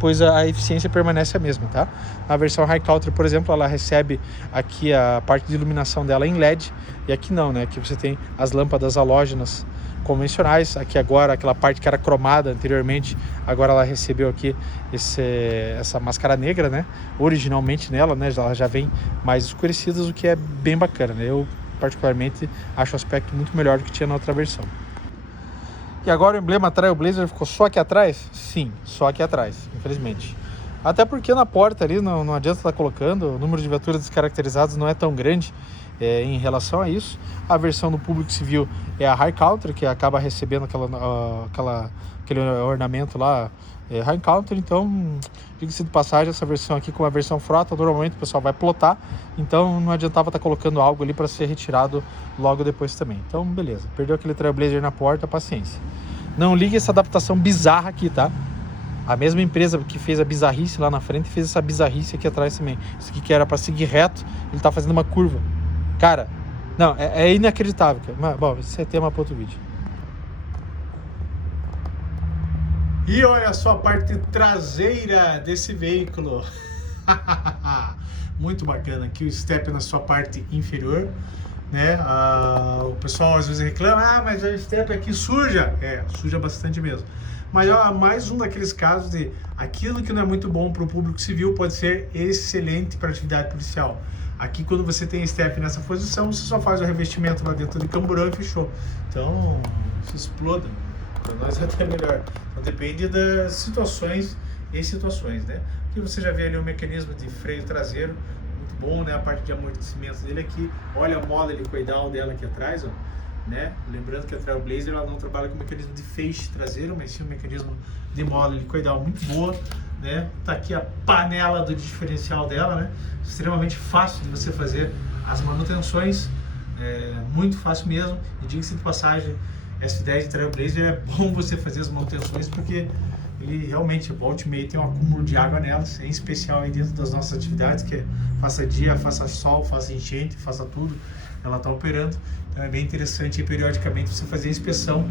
pois a eficiência permanece a mesma, tá? A versão Rheinkalter, por exemplo, ela recebe aqui a parte de iluminação dela em LED, e aqui não, né? Aqui você tem as lâmpadas halógenas convencionais, aqui agora aquela parte que era cromada anteriormente, agora ela recebeu aqui essa máscara negra, né? Originalmente nela, né? Ela já vem mais escurecida, o que é bem bacana, né? Eu particularmente acho o aspecto muito melhor do que tinha na outra versão. E agora o emblema Trailblazer ficou só aqui atrás? Sim, só aqui atrás, infelizmente. Até porque na porta ali não adianta estar colocando, o número de viaturas descaracterizadas não é tão grande em relação a isso. A versão do público civil é a Rheinkalter, que acaba recebendo aquele ornamento lá, Rheinkalter. Então, diga-se de passagem, essa versão aqui com a versão frota, normalmente o pessoal vai plotar, então não adiantava estar colocando algo ali para ser retirado logo depois também. Então, beleza, perdeu aquele Trailblazer na porta, paciência. Não ligue essa adaptação bizarra aqui, tá? A mesma empresa que fez a bizarrice lá na frente fez essa bizarrice aqui atrás também. Isso aqui que era para seguir reto, ele tá fazendo uma curva. Cara, não, é inacreditável, cara. Mas, bom, isso é tema para outro vídeo. E olha só a parte traseira desse veículo. Muito bacana. Aqui o step na sua parte inferior, né? O pessoal às vezes reclama, mas o step aqui suja. Suja bastante mesmo. Mas ó, mais um daqueles casos de aquilo que não é muito bom para o público civil pode ser excelente para a atividade policial. Aqui, quando você tem step nessa posição, você só faz o revestimento lá dentro do camburão e fechou. Então, isso exploda. Para nós é até melhor. Então, depende das situações e situações, né? Aqui você já vê ali o mecanismo de freio traseiro, muito bom, né? A parte de amortecimento dele aqui. Olha a mola helicoidal dela aqui atrás, ó. né? Lembrando que a Trailblazer ela não trabalha com mecanismo de feixe traseiro, mas sim um mecanismo de mola helicoidal muito boa, né? Tá aqui a panela do diferencial dela, né? Extremamente fácil de você fazer as manutenções, muito fácil mesmo. E diga-se de passagem, S10 de Trailblazer é bom você fazer as manutenções porque ele realmente, volta e meia, tem um acúmulo de água nelas, em especial aí dentro das nossas atividades, que é faça dia, faça sol, faça enchente, faça tudo, ela está operando. Então é bem interessante aí, periodicamente você fazer a inspeção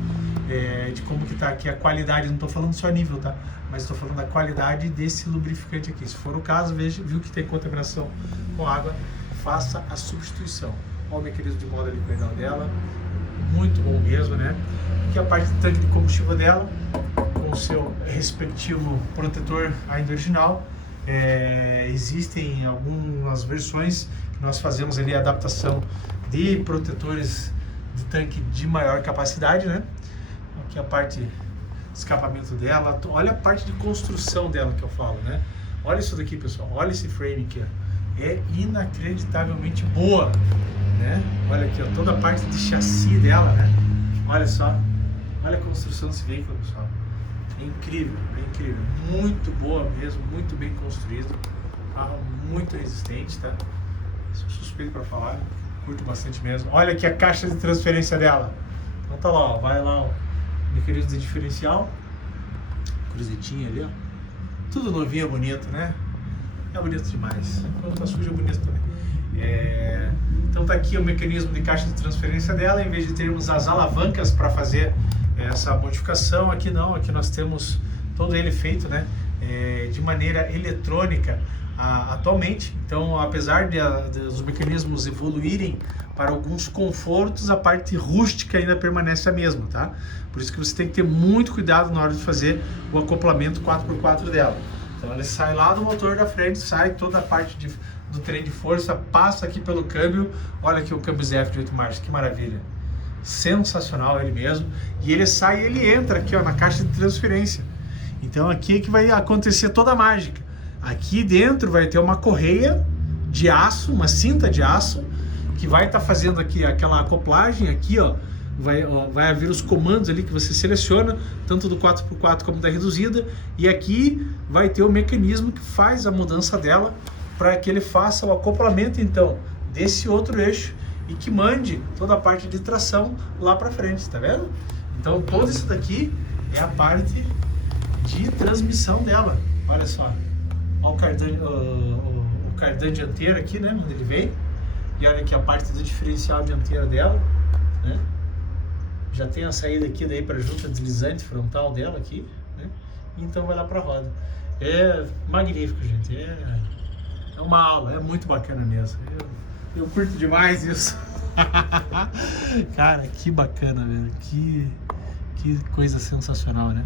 de como que está aqui a qualidade, não estou falando só nível, tá? Mas estou falando da qualidade desse lubrificante aqui. Se for o caso, viu que tem contaminação com água, faça a substituição. Olha o mecanismo de mola helicoidal dela, muito bom mesmo, né? Aqui a parte do tanque de combustível dela, com o seu respectivo protetor ainda original. Existem algumas versões que nós fazemos ali a adaptação de protetores de tanque de maior capacidade, né? Aqui a parte de escapamento dela, olha a parte de construção dela que eu falo, né? Olha isso daqui, pessoal, olha esse frame aqui, ó. É inacreditavelmente boa, né? Olha aqui, ó, toda a parte de chassi dela, né? Olha só, olha a construção desse veículo, pessoal. É incrível, muito boa mesmo, muito bem construído, carro muito resistente, tá? Sou suspeito para falar, curto bastante mesmo. Olha aqui a caixa de transferência dela. Então tá lá, ó, vai lá, ó, mecanismo de diferencial, cruzetinha ali, ó, tudo novinho, bonito, né? É bonito demais. Quando tá sujo é bonito também. Então tá aqui o mecanismo de caixa de transferência dela. Em vez de termos as alavancas para fazer essa modificação, aqui não, aqui nós temos todo ele feito, né, de maneira eletrônica atualmente. Então, apesar dos mecanismos evoluírem para alguns confortos, a parte rústica ainda permanece a mesma, tá? Por isso que você tem que ter muito cuidado na hora de fazer o acoplamento 4x4 dela. Então ele sai lá do motor da frente, sai toda a parte do trem de força, passa aqui pelo câmbio. Olha aqui o câmbio ZF de 8 marchas, que maravilha. Sensacional ele mesmo. E ele sai e ele entra aqui, ó, na caixa de transferência. Então aqui é que vai acontecer toda a mágica. Aqui dentro vai ter uma correia de aço, uma cinta de aço, que vai estar fazendo aqui aquela acoplagem aqui, ó. Vai haver os comandos ali que você seleciona, tanto do 4x4 como da reduzida, e aqui vai ter o mecanismo que faz a mudança dela para que ele faça o acoplamento então desse outro eixo e que mande toda a parte de tração lá para frente, tá vendo? Então todo isso daqui é a parte de transmissão dela. Olha só, olha o cardan dianteiro aqui, né, onde ele vem, e olha aqui a parte do diferencial dianteiro dela, né? Já tem a saída aqui daí para a junta deslizante frontal dela aqui, né? Então vai lá para a roda. É magnífico, gente. É uma aula, é muito bacana mesmo. Eu curto demais isso. Cara, que bacana, velho. Que coisa sensacional, né?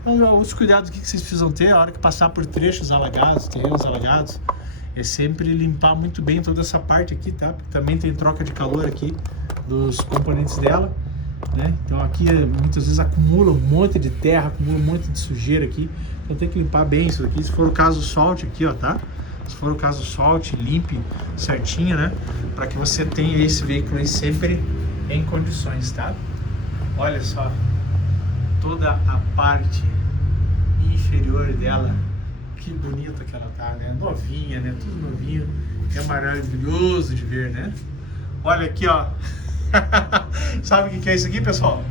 Então, os cuidados que vocês precisam ter a hora que passar por trechos alagados, terrenos alagados, é sempre limpar muito bem toda essa parte aqui, tá? Porque também tem troca de calor aqui dos componentes dela, né? Então aqui muitas vezes acumula um monte de terra, acumula um monte de sujeira aqui, então tem que limpar bem isso aqui. Se for o caso, solte aqui, ó, tá? Se for o caso, solte, limpe certinho, né? Para que você tenha esse veículo aí sempre em condições, tá? Olha só, toda a parte inferior dela, que bonita que ela tá, né? Novinha, né? Tudo novinho, é maravilhoso de ver, né? Olha aqui, ó. Sabe o que é isso aqui, pessoal?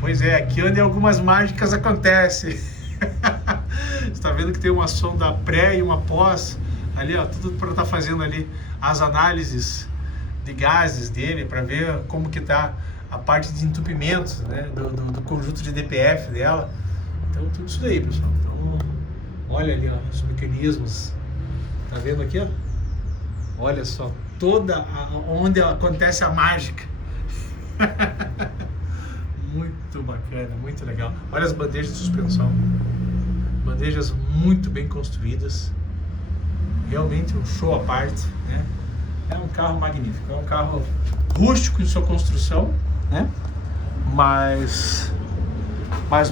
Pois é, aqui onde algumas mágicas acontecem. Você tá vendo que tem uma sonda pré e uma pós ali, ó, tudo para estar fazendo ali as análises de gases dele, para ver como que tá a parte de entupimentos, né, do conjunto de DPF dela. Então tudo isso daí, pessoal. Então olha ali, ó, os mecanismos, tá vendo aqui, ó? Olha só, onde acontece a mágica. Muito bacana, muito legal. Olha as bandejas de suspensão, bandejas muito bem construídas, realmente um show à parte, né? É um carro magnífico, é um carro rústico em sua construção, né? Mas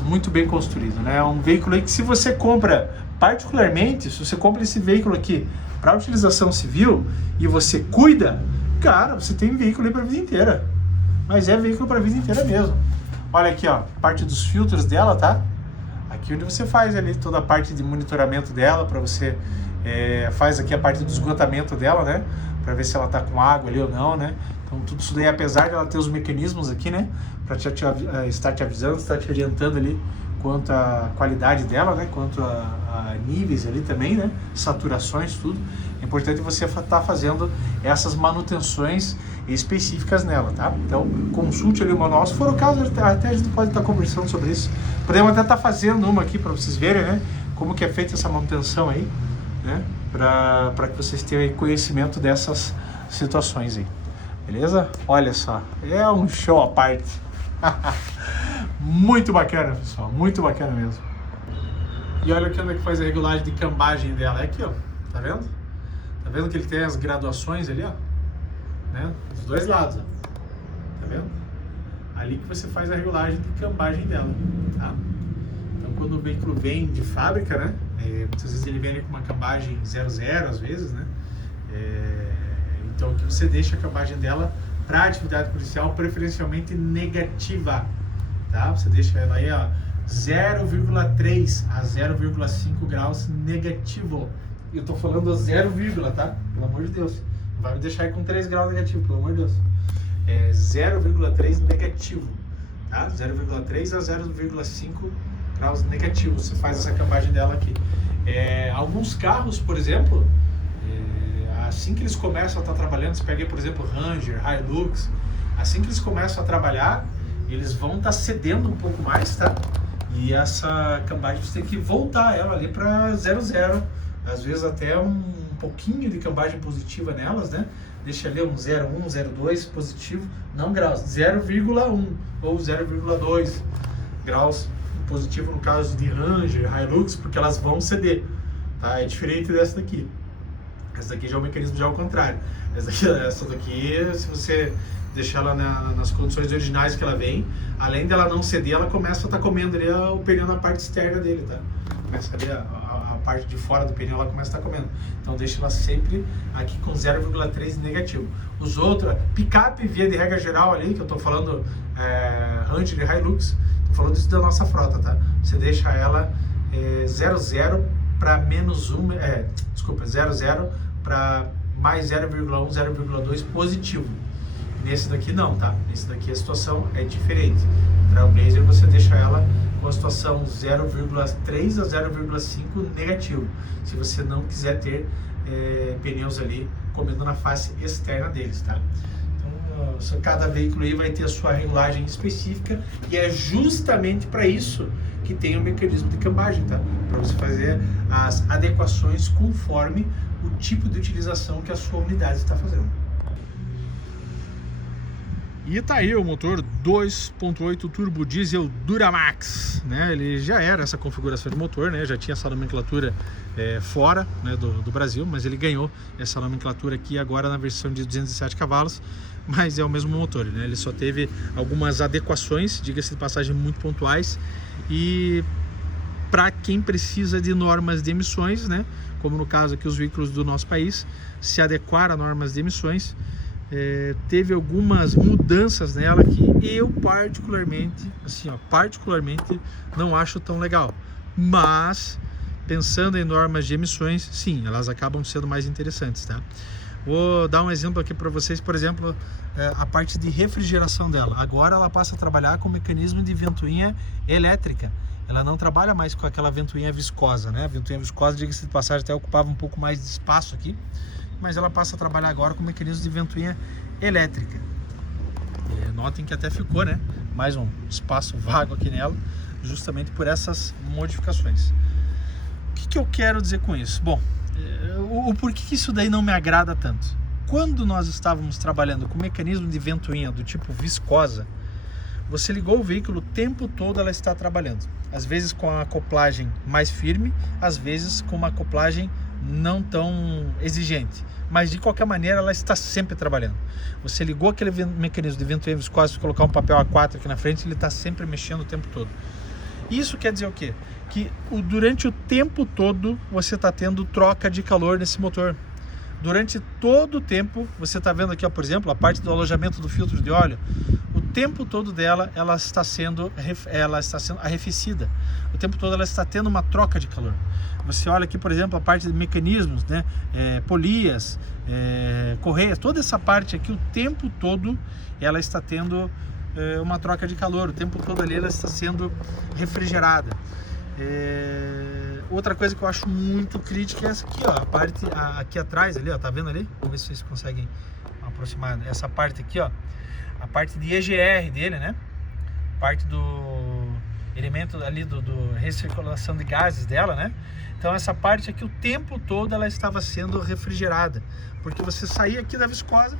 muito bem construído, né? É um veículo aí que, se você compra, particularmente, se você compra esse veículo aqui para utilização civil e você cuida, cara, você tem veículo aí para a vida inteira. mas é veículo para a vida inteira mesmo. Olha aqui, ó, parte dos filtros dela, tá? Aqui onde você faz ali toda a parte de monitoramento dela, para você faz aqui a parte do esgotamento dela, né? Para ver se ela tá com água ali ou não, né? Então tudo isso daí, apesar de ela ter os mecanismos aqui, né? Para estar te avisando, estar te orientando ali quanto à qualidade dela, né? Quanto a níveis ali também, né? Saturações, tudo. É importante você estar fazendo essas manutenções específicas nela, tá? Então, consulte ali o manual. Se for o caso, até a gente pode estar conversando sobre isso. Podemos até estar fazendo uma aqui para vocês verem, né? Como que é feita essa manutenção aí, né? Para que vocês tenham conhecimento dessas situações aí. Beleza? Olha só, é um show à parte. Muito bacana, pessoal, muito bacana mesmo. E olha aqui onde é que faz a regulagem de cambagem dela. É aqui, ó, tá vendo? Tá vendo que ele tem as graduações ali, ó, né? Dos dois lados, ó. Tá vendo? Ali que você faz a regulagem de cambagem dela, tá? Então quando o veículo vem de fábrica, né? Muitas vezes ele vem ali com uma cambagem 00, às vezes, né? Então aqui você deixa a cambagem dela para atividade policial preferencialmente negativa, tá? Você deixa ela aí, ó, 0,3 a 0,5 graus negativo. E eu tô falando 0, tá? Pelo amor de Deus. Não vai me deixar aí com 3 graus negativo, pelo amor de Deus. 0,3 negativo, tá? 0,3 a 0,5 graus negativo. Você faz essa cambagem dela aqui. Alguns carros, por exemplo, assim que eles começam a estar trabalhando, você pega, por exemplo, Ranger, Hilux, assim que eles começam a trabalhar, eles vão estar cedendo um pouco mais, tá? E essa cambagem você tem que voltar ela ali para 0,0, às vezes até um pouquinho de cambagem positiva nelas, né? Deixa ali um 0,1, 0,2 positivo, não graus, 0,1 ou 0,2 graus positivo no caso de Ranger, Hilux, porque elas vão ceder, tá? É diferente dessa daqui. Essa daqui já é o mecanismo já ao contrário. Essa daqui, se você deixar ela nas condições originais que ela vem, além dela não ceder, ela começa a estar comendo ali o pneu na parte externa dele, tá? Começa ali a parte de fora do pneu, ela começa a estar comendo. Então deixa ela sempre aqui com 0,3 negativo. Os outros, picape via de regra geral ali, que eu tô falando Ranger e Hilux, tô falando isso da nossa frota, tá? Você deixa ela 0,0 para menos 1, desculpa, 0,0 para mais 0,1, 0,2 positivo. Nesse daqui não, tá? Nesse daqui a situação é diferente. Trailblazer você deixa ela com a situação 0,3 a 0,5 negativo, se você não quiser ter pneus ali comendo na face externa deles, tá? Então, cada veículo aí vai ter a sua regulagem específica e é justamente para isso que tem o mecanismo de cambagem, tá? Para você fazer as adequações conforme o tipo de utilização que a sua unidade está fazendo. E tá aí o motor 2.8 turbo diesel Duramax, né? Ele já era essa configuração de motor, né? Já tinha essa nomenclatura fora, né, do Brasil, mas ele ganhou essa nomenclatura aqui agora na versão de 207 cavalos, mas é o mesmo motor, né? Ele só teve algumas adequações, diga-se de passagem, muito pontuais, e para quem precisa de normas de emissões, né? Como no caso aqui os veículos do nosso país, se adequar a normas de emissões, teve algumas mudanças nela que eu particularmente não acho tão legal, mas pensando em normas de emissões, sim, elas acabam sendo mais interessantes, tá? Vou dar um exemplo aqui para vocês, por exemplo, a parte de refrigeração dela. Agora ela passa a trabalhar com mecanismo de ventoinha elétrica. Ela não trabalha mais com aquela ventoinha viscosa, né? A ventoinha viscosa, diga-se de passagem, até ocupava um pouco mais de espaço aqui, mas ela passa a trabalhar agora com mecanismo de ventoinha elétrica. Notem que até ficou, né, mais um espaço vago aqui nela, justamente por essas modificações. O que eu quero dizer com isso? Bom, o porquê que isso daí não me agrada tanto? Quando nós estávamos trabalhando com mecanismo de ventoinha do tipo viscosa, você ligou o veículo o tempo todo, ela está trabalhando. Às vezes com a acoplagem mais firme, às vezes com uma acoplagem não tão exigente, mas de qualquer maneira ela está sempre trabalhando. Você ligou aquele mecanismo de ventoinha viscosa, colocar um papel A4 aqui na frente, ele está sempre mexendo o tempo todo. Isso quer dizer o quê? Que durante o tempo todo você está tendo troca de calor nesse motor. Durante todo o tempo, você está vendo aqui, ó, por exemplo, a parte do alojamento do filtro de óleo, o tempo todo dela ela está sendo arrefecida. O tempo todo ela está tendo uma troca de calor. Você olha aqui, por exemplo, a parte de mecanismos, né? Polias, correias, toda essa parte aqui, o tempo todo ela está tendo uma troca de calor, o tempo todo ali ela está sendo refrigerada. Outra coisa que eu acho muito crítica é essa aqui, ó, a parte aqui atrás ali, ó, tá vendo ali? Vamos ver se vocês conseguem aproximar essa parte aqui, ó, a parte de EGR dele, né? Parte do elemento ali do recirculação de gases dela, né? Então essa parte aqui o tempo todo ela estava sendo refrigerada, porque você saía aqui da viscosa,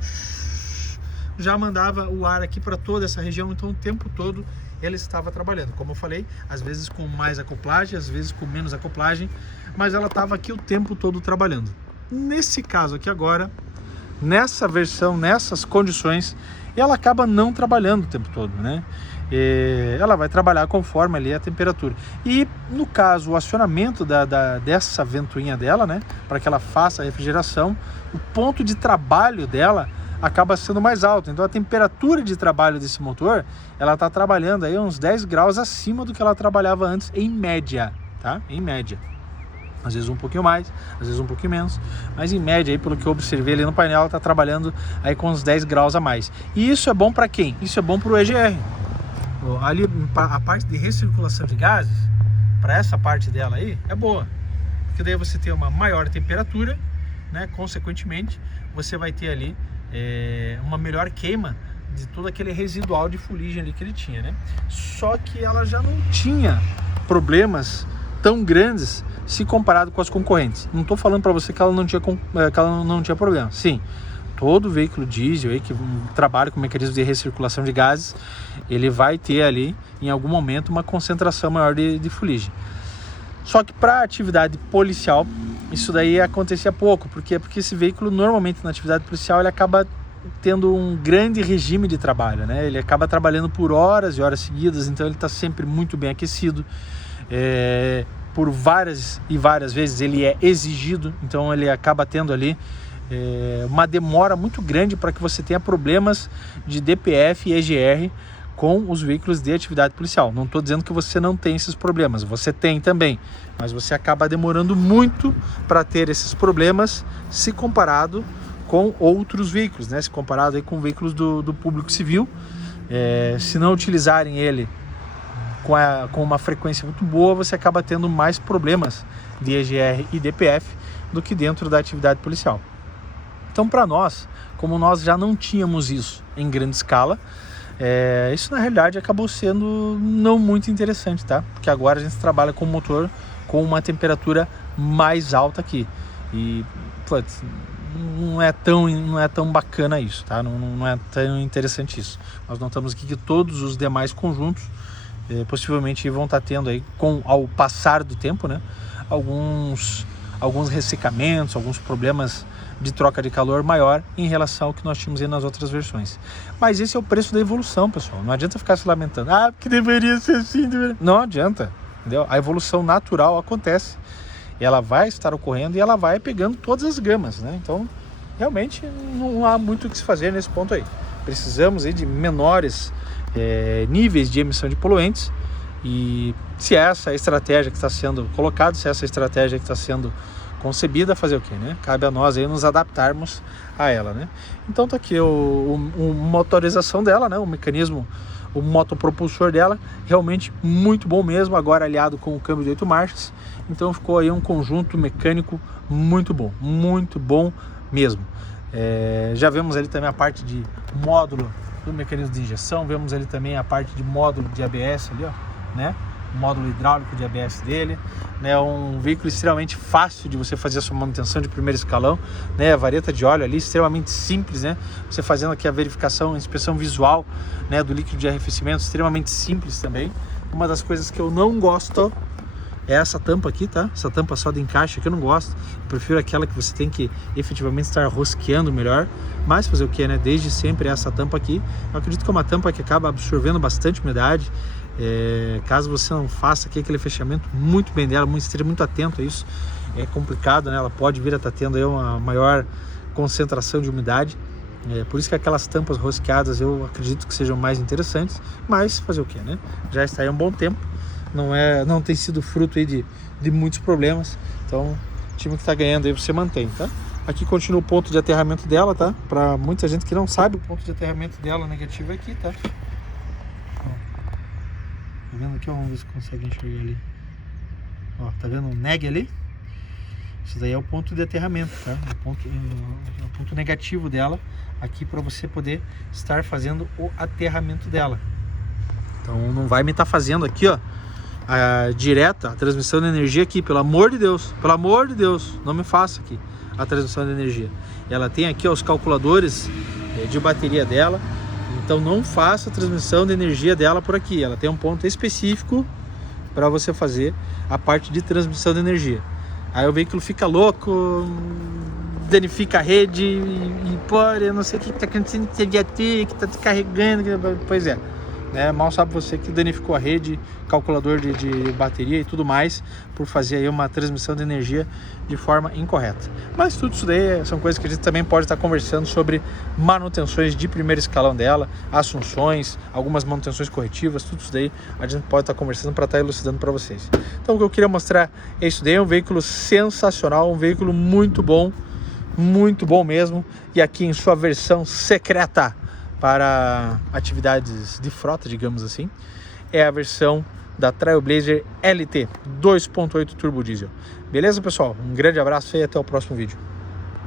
já mandava o ar aqui para toda essa região, então o tempo todo ela estava trabalhando, como eu falei, às vezes com mais acoplagem, às vezes com menos acoplagem, mas ela estava aqui o tempo todo trabalhando. Nesse caso aqui agora, nessa versão, nessas condições, ela acaba não trabalhando o tempo todo, né? Ela vai trabalhar conforme ali a temperatura. E no caso, o acionamento dessa ventoinha dela, né, para que ela faça a refrigeração, o ponto de trabalho dela acaba sendo mais alto. Então a temperatura de trabalho desse motor, ela está trabalhando aí uns 10 graus acima do que ela trabalhava antes, em média, tá? Em média. Às vezes um pouquinho mais, às vezes um pouquinho menos, mas em média, aí, pelo que eu observei ali no painel, ela está trabalhando aí com uns 10 graus a mais. E isso é bom para quem? Isso é bom para o EGR. Ali a parte de recirculação de gases, para essa parte dela aí, é boa, porque daí você tem uma maior temperatura, né? Consequentemente, você vai ter ali uma melhor queima de todo aquele residual de fuligem ali que ele tinha, né? Só que ela já não tinha problemas tão grandes se comparado com as concorrentes. Não estou falando para você que ela não tinha problema. Sim, todo veículo diesel aí que trabalha com mecanismo de recirculação de gases, ele vai ter ali em algum momento uma concentração maior de fuligem. Só que para a atividade policial isso daí acontecia pouco, porque esse veículo normalmente na atividade policial ele acaba tendo um grande regime de trabalho, né? Ele acaba trabalhando por horas e horas seguidas, então ele está sempre muito bem aquecido. Por várias e várias vezes ele é exigido, então ele acaba tendo ali uma demora muito grande para que você tenha problemas de DPF e EGR com os veículos de atividade policial. Não estou dizendo que você não tem esses problemas, você tem também, mas você acaba demorando muito para ter esses problemas se comparado com outros veículos, né? Se comparado aí com veículos do público civil, se não utilizarem ele com uma frequência muito boa, você acaba tendo mais problemas de EGR e DPF do que dentro da atividade policial. Então, para nós, como nós já não tínhamos isso em grande escala, isso na realidade acabou sendo não muito interessante, tá? Porque agora a gente trabalha com um motor com uma temperatura mais alta aqui e não é tão bacana isso, tá? Não é tão interessante isso. Nós notamos aqui que todos os demais conjuntos possivelmente vão estar tendo aí, ao passar do tempo, né, alguns ressecamentos, alguns problemas de troca de calor maior em relação ao que nós tínhamos aí nas outras versões. Mas esse é o preço da evolução, pessoal. Não adianta ficar se lamentando. Porque deveria ser assim. Não adianta, entendeu? A evolução natural acontece. Ela vai estar ocorrendo e ela vai pegando todas as gamas, né? Então, realmente, não há muito o que se fazer nesse ponto aí. Precisamos aí de menores níveis de emissão de poluentes, e se essa é a estratégia que está sendo colocada, se essa é a estratégia que está sendo concebida, fazer o quê, né? Cabe a nós aí nos adaptarmos a ela, né? Então tá aqui a motorização dela, né? O mecanismo, o motopropulsor dela, realmente muito bom mesmo, agora aliado com o câmbio de 8 marchas, então ficou aí um conjunto mecânico muito bom mesmo. Já vemos ali também a parte de módulo do mecanismo de injeção, vemos ali também a parte de módulo de ABS ali, ó, né? O módulo hidráulico de ABS dele, né? Um veículo extremamente fácil de você fazer a sua manutenção de primeiro escalão, né? A vareta de óleo ali, extremamente simples, né? Você fazendo aqui a verificação, a inspeção visual, né, do líquido de arrefecimento, extremamente simples também. Uma das coisas que eu não gosto é essa tampa aqui, tá? Essa tampa só de encaixe que eu não gosto. Eu prefiro aquela que você tem que efetivamente estar rosqueando melhor. Mas fazer o que, né? Desde sempre essa tampa aqui. Eu acredito que é uma tampa que acaba absorvendo bastante umidade. Caso você não faça aqui aquele fechamento muito bem dela, esteja muito atento a isso, é complicado, né? Ela pode vir a estar tendo aí uma maior concentração de umidade. Por isso que aquelas tampas rosqueadas eu acredito que sejam mais interessantes, mas fazer o que, né? Já está aí há um bom tempo, não tem sido fruto aí de muitos problemas, então o time que está ganhando aí você mantém, tá? Aqui continua o ponto de aterramento dela, tá? Para muita gente que não sabe, o ponto de aterramento dela negativo é aqui, tá? Ó, tá vendo aqui? Vamos ver se consegue enxergar ali. Ó, tá vendo um neg ali? Isso daí é o ponto de aterramento, tá? O ponto negativo dela aqui para você poder estar fazendo o aterramento dela. Então não vai me estar fazendo aqui, ó, direta a transmissão de energia aqui, pelo amor de Deus, não me faça aqui a transmissão de energia. Ela tem aqui, ó, os calculadores de bateria dela, então não faça a transmissão de energia dela por aqui. Ela tem um ponto específico para você fazer a parte de transmissão de energia. Aí o veículo fica louco, danifica a rede e pô, eu não sei o que está acontecendo com esse viatura, que está carregando, pois é. Mal sabe você que danificou a rede, calculador de bateria e tudo mais, por fazer aí uma transmissão de energia de forma incorreta. Mas tudo isso daí são coisas que a gente também pode estar conversando sobre manutenções de primeiro escalão dela, assunções, algumas manutenções corretivas, tudo isso daí a gente pode estar conversando para estar elucidando para vocês. Então o que eu queria mostrar é isso daí, é um veículo sensacional, um veículo muito bom mesmo, e aqui em sua versão secreta para atividades de frota, digamos assim, é a versão da Trailblazer LT 2.8 Turbo Diesel. Beleza, pessoal? Um grande abraço e até o próximo vídeo.